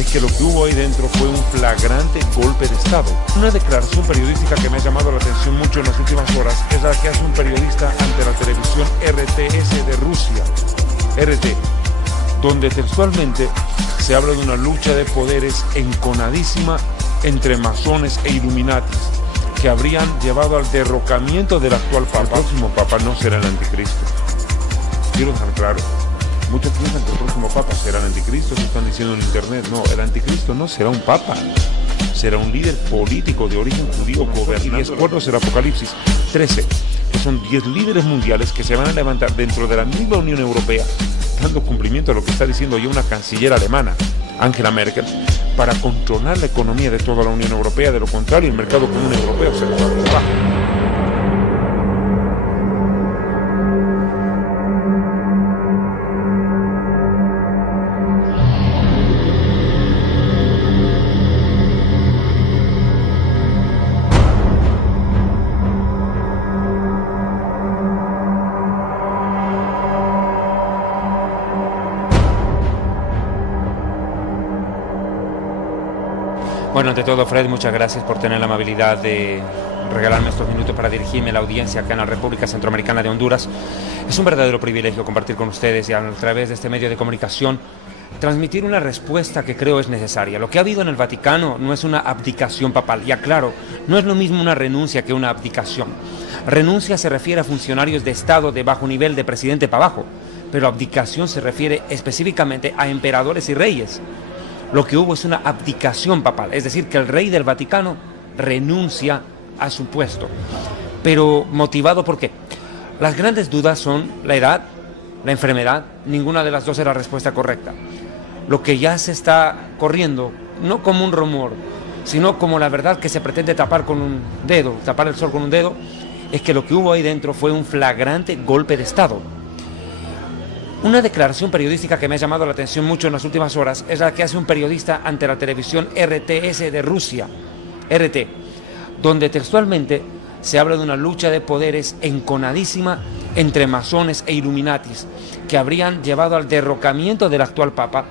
es que lo que hubo ahí dentro fue un flagrante golpe de Estado. Una declaración periodística que me ha llamado la atención mucho en las últimas horas es la que hace un periodista ante la televisión RTS de Rusia, RT, donde textualmente se habla de una lucha de poderes enconadísima entre masones e illuminatis que habrían llevado al derrocamiento del actual papa. El próximo papa no será el anticristo. Quiero dejar claro, muchos piensan que el próximo papa será el anticristo, eso están diciendo en internet. No, el anticristo no será un papa, será un líder político de origen judío gobernante. Y 10 cuernos del Apocalipsis 13, que son 10 líderes mundiales que se van a levantar dentro de la misma Unión Europea, dando cumplimiento a lo que está diciendo ya una canciller alemana, Angela Merkel, para controlar la economía de toda la Unión Europea. De lo contrario, el mercado común europeo se va abajo. Bueno, ante todo, Fred, muchas gracias por tener la amabilidad de regalarme estos minutos para dirigirme a la audiencia acá en la República Centroamericana de Honduras. Es un verdadero privilegio compartir con ustedes y a través de este medio de comunicación transmitir una respuesta que creo es necesaria. Lo que ha habido en el Vaticano no es una abdicación papal, y aclaro, no es lo mismo una renuncia que una abdicación. Renuncia se refiere a funcionarios de Estado de bajo nivel, de presidente para abajo, pero abdicación se refiere específicamente a emperadores y reyes. Lo que hubo es una abdicación papal, es decir, que el rey del Vaticano renuncia a su puesto. Pero ¿motivado por qué? Las grandes dudas son la edad, la enfermedad. Ninguna de las dos es la respuesta correcta. Lo que ya se está corriendo, no como un rumor, sino como la verdad que se pretende tapar con un dedo, tapar el sol con un dedo, es que lo que hubo ahí dentro fue un flagrante golpe de Estado. Una declaración periodística que me ha llamado la atención mucho en las últimas horas es la que hace un periodista ante la televisión RTS de Rusia, RT, donde textualmente se habla de una lucha de poderes enconadísima entre masones e illuminatis que habrían llevado al derrocamiento del actual papa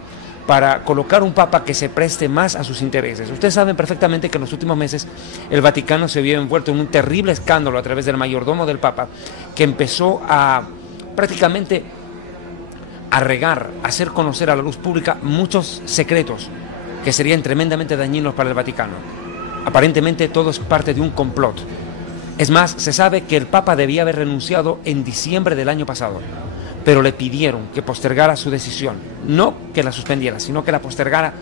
para colocar un papa que se preste más a sus intereses. Ustedes saben perfectamente que en los últimos meses el Vaticano se vio envuelto en un terrible escándalo a través del mayordomo del papa, que empezó a prácticamente a regar, a hacer conocer a la luz pública muchos secretos que serían tremendamente dañinos para el Vaticano. Aparentemente todo es parte de un complot. Es más, se sabe que el Papa debía haber renunciado en diciembre del año pasado, pero le pidieron que postergara su decisión, no que la suspendiera, sino que la postergara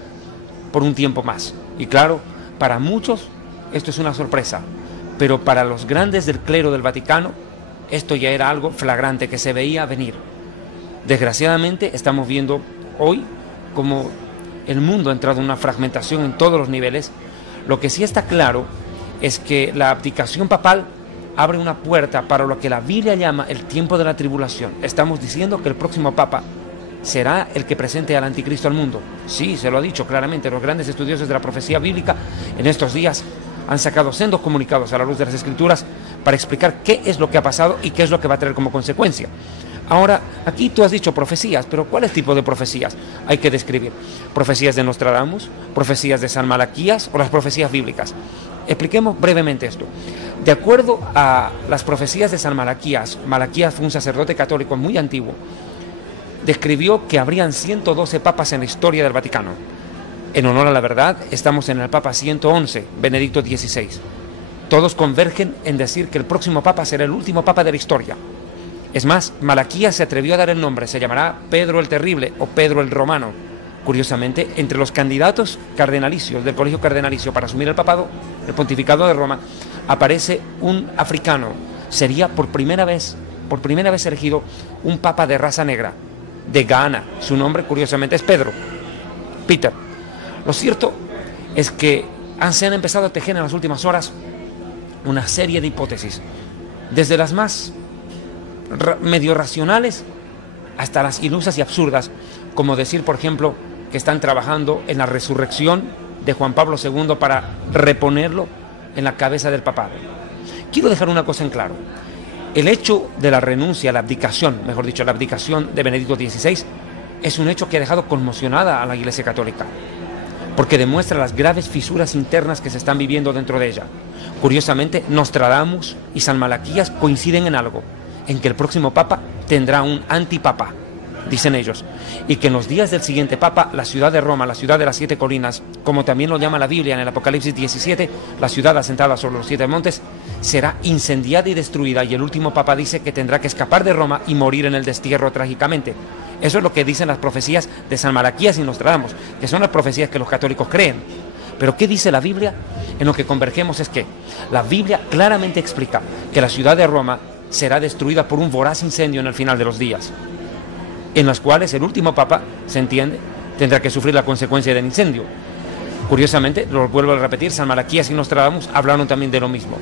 por un tiempo más. Y claro, para muchos esto es una sorpresa, pero para los grandes del clero del Vaticano esto ya era algo flagrante que se veía venir. Desgraciadamente estamos viendo hoy como el mundo ha entrado en una fragmentación en todos los niveles. Lo que sí está claro es que la abdicación papal abre una puerta para lo que la Biblia llama el tiempo de la tribulación. Estamos diciendo que el próximo papa será el que presente al anticristo al mundo. Sí, se lo ha dicho claramente. Los grandes estudiosos de la profecía bíblica en estos días han sacado sendos comunicados a la luz de las Escrituras para explicar qué es lo que ha pasado y qué es lo que va a traer como consecuencia. Ahora, aquí tú has dicho profecías, pero ¿cuáles tipos de profecías hay que describir? ¿Profecías de Nostradamus? ¿Profecías de San Malaquías? ¿O las profecías bíblicas? Expliquemos brevemente esto. De acuerdo a las profecías de San Malaquías, Malaquías fue un sacerdote católico muy antiguo, describió que habrían 112 papas en la historia del Vaticano. En honor a la verdad, estamos en el Papa 111, Benedicto XVI. Todos convergen en decir que el próximo papa será el último papa de la historia. Es más, Malaquías se atrevió a dar el nombre, se llamará Pedro el Terrible o Pedro el Romano. Curiosamente, entre los candidatos cardenalicios del Colegio Cardenalicio para asumir el papado, el pontificado de Roma, aparece un africano. Sería por primera vez elegido un papa de raza negra, de Ghana. Su nombre, curiosamente, es Pedro, Peter. Lo cierto es que se han empezado a tejer en las últimas horas una serie de hipótesis, desde las más medio racionales hasta las ilusas y absurdas, como decir, por ejemplo, que están trabajando en la resurrección de Juan Pablo II para reponerlo en la cabeza del papado. Quiero dejar una cosa en claro. El hecho de la renuncia, la abdicación, mejor dicho, la abdicación de Benedicto XVI, es un hecho que ha dejado conmocionada a la Iglesia Católica. porque demuestra las graves fisuras internas que se están viviendo dentro de ella. Curiosamente, Nostradamus y San Malaquías coinciden en algo, en que el próximo papa tendrá un antipapa, dicen ellos, y que en los días del siguiente papa, la ciudad de Roma, la ciudad de las 7 colinas, como también lo llama la Biblia en el Apocalipsis 17, la ciudad asentada sobre los 7 montes, será incendiada y destruida, y el último papa dice que tendrá que escapar de Roma y morir en el destierro trágicamente. Eso es lo que dicen las profecías de San Malaquías y Nostradamus, que son las profecías que los católicos creen. Pero ¿qué dice la Biblia? En lo que convergemos es que la Biblia claramente explica que la ciudad de Roma será destruida por un voraz incendio en el final de los días, en los cuales el último papa, se entiende, tendrá que sufrir la consecuencia del incendio. Curiosamente, lo vuelvo a repetir, San Malaquías y Nostradamus hablaron también de lo mismo.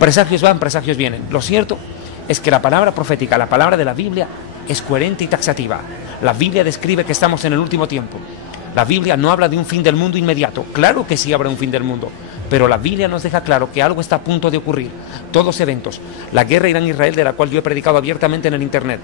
Presagios van, presagios vienen. Lo cierto es que la palabra profética, la palabra de la Biblia, es coherente y taxativa. La Biblia describe que estamos en el último tiempo. La Biblia no habla de un fin del mundo inmediato. Claro que sí habrá un fin del mundo, pero la Biblia nos deja claro que algo está a punto de ocurrir. Todos eventos. La guerra Irán-Israel, de la cual yo he predicado abiertamente en el Internet.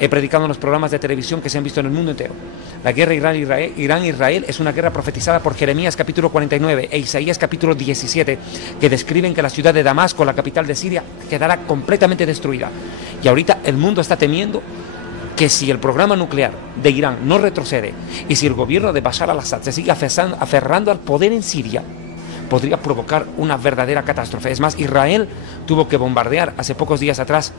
He predicado en los programas de televisión que se han visto en el mundo entero. La guerra Irán-Israel es una guerra profetizada por Jeremías capítulo 49 e Isaías capítulo 17, que describen que la ciudad de Damasco, la capital de Siria, quedará completamente destruida. Y ahorita el mundo está temiendo que si el programa nuclear de Irán no retrocede y si el gobierno de Bashar al-Assad se sigue aferrando al poder en Siria, podría provocar una verdadera catástrofe. Es más, Israel tuvo que bombardear hace pocos días atrás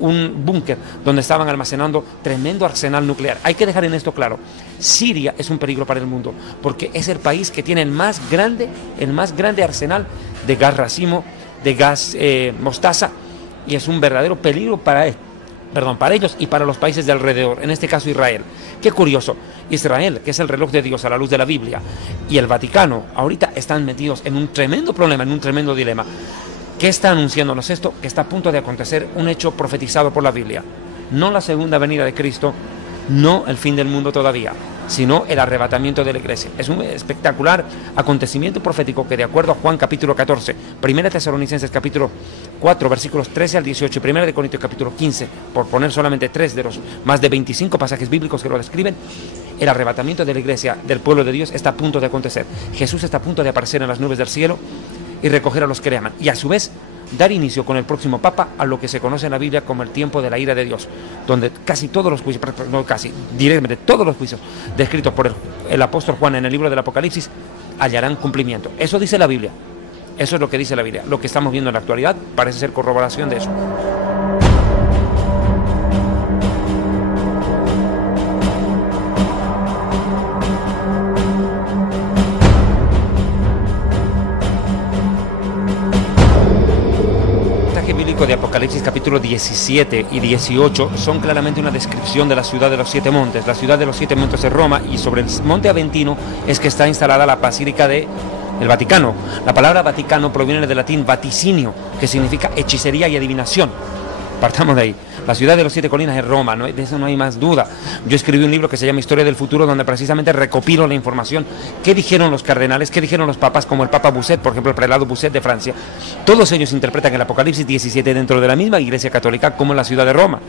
un búnker donde estaban almacenando tremendo arsenal nuclear. Hay que dejar en esto claro, Siria es un peligro para el mundo, porque es el país que tiene el más grande arsenal de gas racimo, de gas mostaza, y es un verdadero peligro para ellos y para los países de alrededor, en este caso Israel. Qué curioso, Israel, que es el reloj de Dios a la luz de la Biblia, y el Vaticano ahorita están metidos en un tremendo problema, en un tremendo dilema. ¿Qué está anunciándonos esto? Que está a punto de acontecer un hecho profetizado por la Biblia. No la segunda venida de Cristo, no el fin del mundo todavía, sino el arrebatamiento de la iglesia. Es un espectacular acontecimiento profético que, de acuerdo a Juan capítulo 14, 1 Tesalonicenses capítulo 4, versículos 13 al 18 y 1 Corintios capítulo 15, por poner solamente 3 de los más de 25 pasajes bíblicos que lo describen, el arrebatamiento de la iglesia, del pueblo de Dios, está a punto de acontecer. Jesús está a punto de aparecer en las nubes del cielo y recoger a los que le aman, y a su vez dar inicio con el próximo papa a lo que se conoce en la Biblia como el tiempo de la ira de Dios, donde casi todos los juicios, no casi, directamente todos los juicios descritos por el apóstol Juan en el libro del Apocalipsis hallarán cumplimiento. Eso dice la Biblia, eso es lo que dice la Biblia. Lo que estamos viendo en la actualidad parece ser corroboración de eso. De Apocalipsis capítulo 17 y 18 son claramente una descripción de la ciudad de los 7 montes. La ciudad de los 7 montes es Roma, y sobre el monte Aventino es que está instalada la Basílica del Vaticano. La palabra Vaticano proviene del latín vaticinio, que significa hechicería y adivinación. Partamos de ahí. La ciudad de los 7 colinas es Roma, ¿no? De eso no hay más duda. Yo escribí un libro que se llama Historia del Futuro, donde precisamente recopilo la información. ¿Qué dijeron los cardenales? ¿Qué dijeron los papas, como el Papa Busset, por ejemplo, el prelado Busset de Francia? Todos ellos interpretan el Apocalipsis 17 dentro de la misma Iglesia Católica como la ciudad de Roma.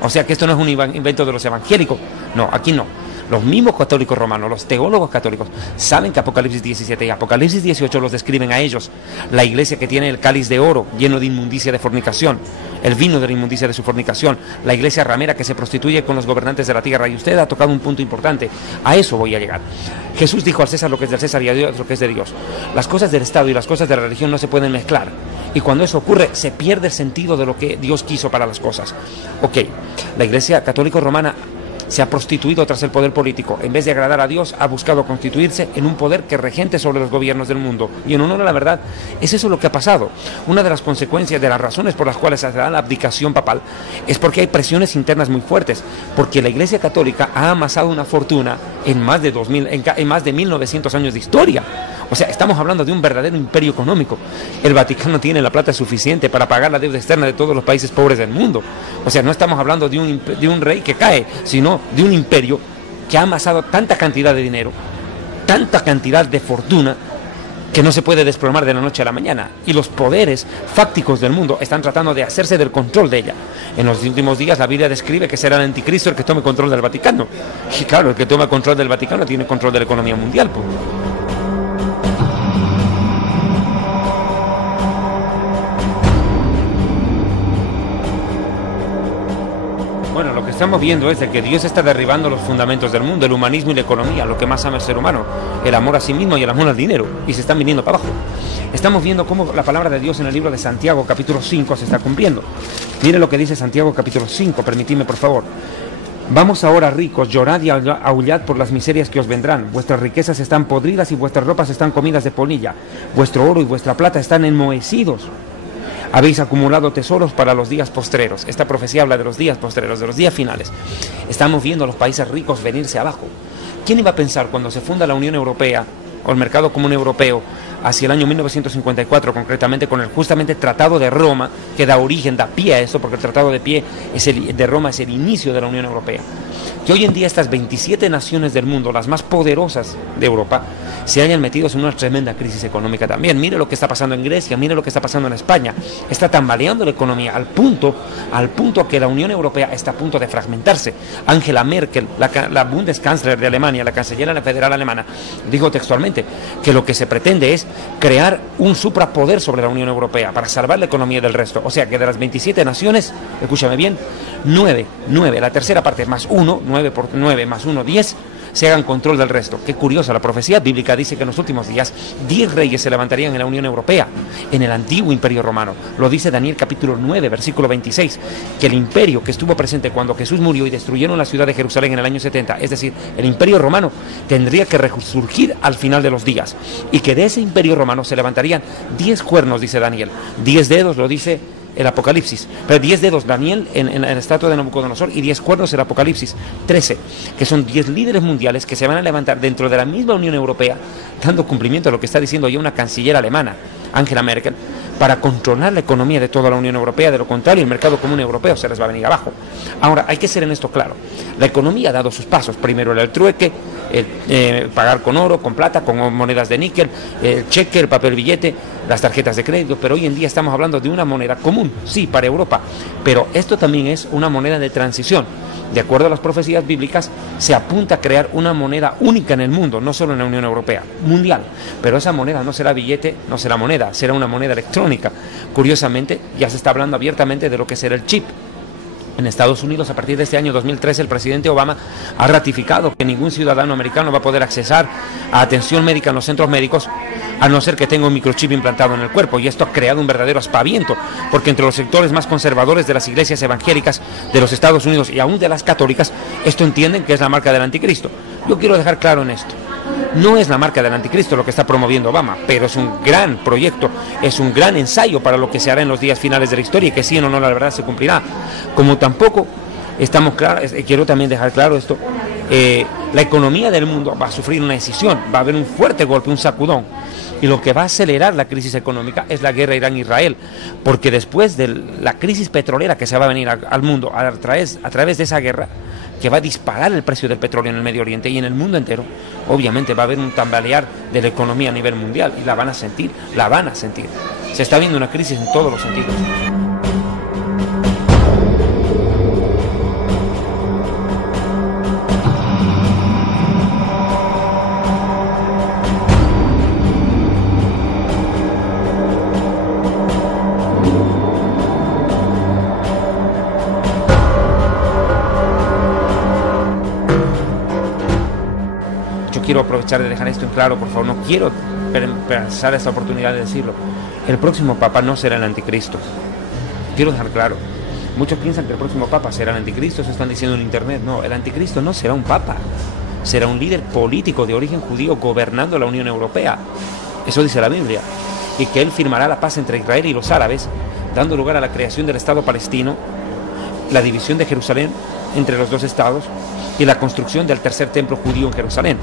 O sea que esto no es un invento de los evangélicos. No, aquí no. Los mismos católicos romanos, los teólogos católicos, saben que Apocalipsis 17 y Apocalipsis 18 los describen a ellos. La iglesia que tiene el cáliz de oro lleno de inmundicia de fornicación, el vino de la inmundicia de su fornicación, la iglesia ramera que se prostituye con los gobernantes de la tierra. Y usted ha tocado un punto importante. A eso voy a llegar. Jesús dijo al César lo que es del César y a Dios lo que es de Dios. Las cosas del Estado y las cosas de la religión no se pueden mezclar. Y cuando eso ocurre, se pierde el sentido de lo que Dios quiso para las cosas. Ok, la iglesia católica romana se ha prostituido tras el poder político. En vez de agradar a Dios, ha buscado constituirse en un poder que regente sobre los gobiernos del mundo. Y en honor a la verdad, es eso lo que ha pasado. Una de las consecuencias, de las razones por las cuales se da la abdicación papal, es porque hay presiones internas muy fuertes, porque la Iglesia Católica ha amasado una fortuna en más de 1900 años de historia. O sea, estamos hablando de un verdadero imperio económico. El Vaticano tiene la plata suficiente para pagar la deuda externa de todos los países pobres del mundo. O sea, no estamos hablando de un rey que cae, sino de un imperio que ha amasado tanta cantidad de dinero, tanta cantidad de fortuna, que no se puede desplomar de la noche a la mañana. Y los poderes fácticos del mundo están tratando de hacerse del control de ella. En los últimos días la Biblia describe que será el anticristo el que tome control del Vaticano. Y claro, el que toma control del Vaticano tiene control de la economía mundial, pues. estamos viendo es de que Dios está derribando los fundamentos del mundo, el humanismo y la economía, lo que más ama el ser humano, el amor a sí mismo y el amor al dinero, y se están viniendo para abajo. Estamos viendo cómo la palabra de Dios en el libro de Santiago, capítulo 5, se está cumpliendo. Mire lo que dice Santiago, capítulo 5, permitidme por favor. Vamos ahora, ricos, llorad y aullad por las miserias que os vendrán. Vuestras riquezas están podridas y vuestras ropas están comidas de polilla. Vuestro oro y vuestra plata están enmohecidos. Habéis acumulado tesoros para los días postreros. Esta profecía habla de los días postreros, de los días finales. Estamos viendo a los países ricos venirse abajo. ¿Quién iba a pensar cuando se funda la Unión Europea o el Mercado Común Europeo hacia el año 1954, concretamente con el justamente Tratado de Roma, que da origen, da pie a esto, porque el Tratado de Roma es el inicio de la Unión Europea? Que hoy en día estas 27 naciones del mundo, las más poderosas de Europa, se hayan metido en una tremenda crisis económica también. Mire lo que está pasando en Grecia, mire lo que está pasando en España. Está tambaleando la economía al punto que la Unión Europea está a punto de fragmentarse. Angela Merkel, la Bundeskanzler de Alemania, la canciller federal alemana, dijo textualmente que lo que se pretende es crear un suprapoder sobre la Unión Europea para salvar la economía del resto. O sea que de las 27 naciones, escúchame bien, 9, la tercera parte más 1, 9 por 9 más 1, 10, se hagan control del resto. Qué curiosa, la profecía bíblica dice que en los últimos días 10 reyes se levantarían en la Unión Europea, en el antiguo imperio romano. Lo dice Daniel capítulo 9, versículo 26, que el imperio que estuvo presente cuando Jesús murió y destruyeron la ciudad de Jerusalén en el año 70, es decir, el imperio romano, tendría que resurgir al final de los días, y que de ese imperio romano se levantarían 10 cuernos, dice Daniel, 10 dedos, lo dice el Apocalipsis, pero 10 dedos Daniel en la estatua de Nabucodonosor y 10 cuernos el Apocalipsis 13, que son 10 líderes mundiales que se van a levantar dentro de la misma Unión Europea, dando cumplimiento a lo que está diciendo ya una canciller alemana, Angela Merkel, para controlar la economía de toda la Unión Europea. De lo contrario, el mercado común europeo se les va a venir abajo. Ahora, hay que ser en esto claro. La economía ha dado sus pasos. Primero el trueque, pagar con oro, con plata, con monedas de níquel, el cheque, el papel billete, las tarjetas de crédito, pero hoy en día estamos hablando de una moneda común, sí, para Europa, pero esto también es una moneda de transición. De acuerdo a las profecías bíblicas, se apunta a crear una moneda única en el mundo, no solo en la Unión Europea, mundial. Pero esa moneda no será billete, no será moneda, será una moneda electrónica. Curiosamente, ya se está hablando abiertamente de lo que será el chip. En Estados Unidos, a partir de este año 2013, el presidente Obama ha ratificado que ningún ciudadano americano va a poder accesar a atención médica en los centros médicos a no ser que tenga un microchip implantado en el cuerpo, y esto ha creado un verdadero aspaviento, porque entre los sectores más conservadores de las iglesias evangélicas de los Estados Unidos y aún de las católicas, esto entienden que es la marca del anticristo. Yo quiero dejar claro en esto. No es la marca del anticristo lo que está promoviendo Obama, pero es un gran proyecto, es un gran ensayo para lo que se hará en los días finales de la historia y que sí o no la verdad se cumplirá. Como tampoco estamos claros, quiero también dejar claro esto, la economía del mundo va a sufrir una decisión, va a haber un fuerte golpe, un sacudón, y lo que va a acelerar la crisis económica es la guerra Irán-Israel, porque después de la crisis petrolera que se va a venir al mundo a través de esa guerra, que va a disparar el precio del petróleo en el Medio Oriente y en el mundo entero, obviamente va a haber un tambalear de la economía a nivel mundial y la van a sentir. Se está viendo una crisis en todos los sentidos. Quiero aprovechar de dejar esto en claro, por favor, no quiero pasar esta oportunidad de decirlo. El próximo papa no será el anticristo. Quiero dejar claro. Muchos piensan que el próximo papa será el anticristo, eso están diciendo en internet. No, el anticristo no será un papa, será un líder político de origen judío gobernando la Unión Europea. Eso dice la Biblia. Y que él firmará la paz entre Israel y los árabes, dando lugar a la creación del Estado palestino, la división de Jerusalén entre los dos estados y la construcción del tercer templo judío en Jerusalén.